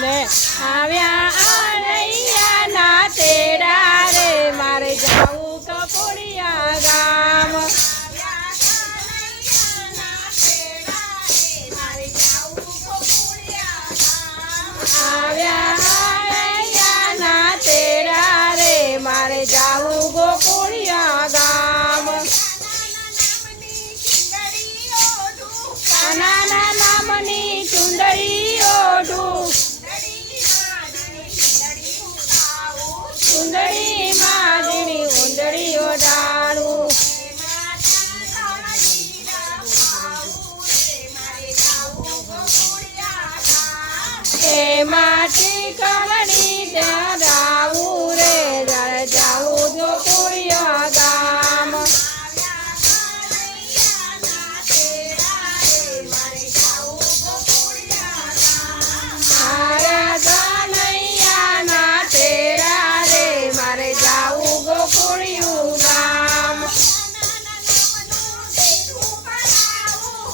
ને આવ્યા અનૈયા ના તેડા રે મારે જાવું કપોડિયા ગામ આવ્યા અનૈયા ના તેડા રે મારે જાવું ગોકુળિયા ગામ કાનાના નામની ચુંદડી ઓઢું ચુંદડી માજીની ઊંદડી ઓઢાડું માટી કમણી ત્યાં જાવું રે જ્યારે જાવું ગોકુળિયા ગામ મારા કનૈયા ના તેડા રે મારે જાવું ગોકુળિયું ગામ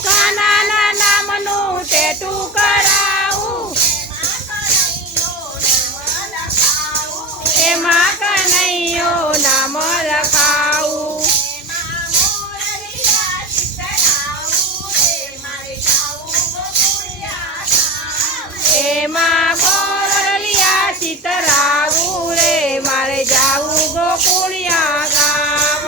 કાનાના નામનું ટેટું કરાવું એમાં કનૈયો નામ લખાવું એમાં ગોરલિયા ચિતરાવું રે મારે જાવું ગોકુળિયા ગામ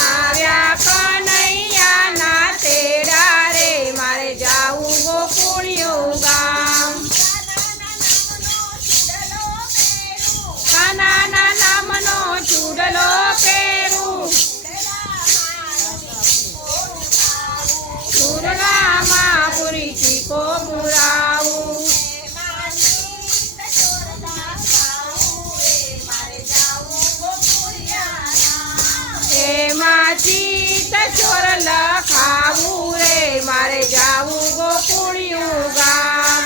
આવ્યા કનૈયા ના તેડા રે મારે જાવું ગોકુળિયું ગામ કાનાના નામનો ચૂડલો પહેરું ચૂડલામાં પૂરી ચીકો પુરાવું એમાં ચિત ચોર લખાવું રે મારે જાવું ગોકુળિયું ગામ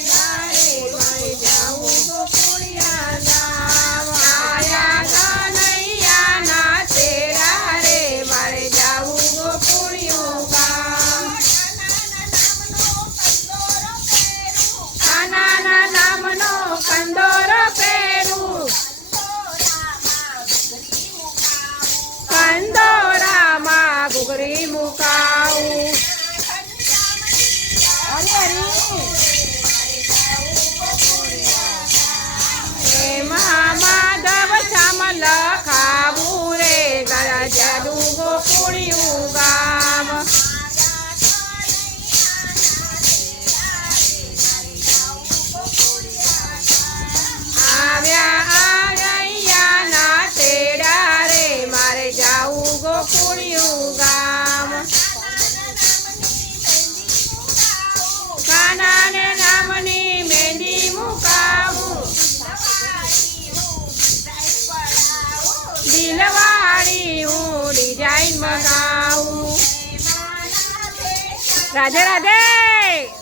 મારે જાવું ગોકુળિયા ગામ આયા કનૈયા ના તેડા રે મારે જાવું ગોકુળિયું ગામ કાનાના નામનો કંદોરો પહેરું કંદોરામાં ઘૂઘરી મુકાવું એમાં માધવ શામ લખાવું રે ગળા જાડું ગોકુળિયું ગામ આવ્યા અનૈયા ના તેડા રે મારે જાવું ગોકુળિયું ગામ કાનાને નામની મહેંદી મુકાવું દિલવાળી હું ડિઝાઇન મગાવું રાધે રાધે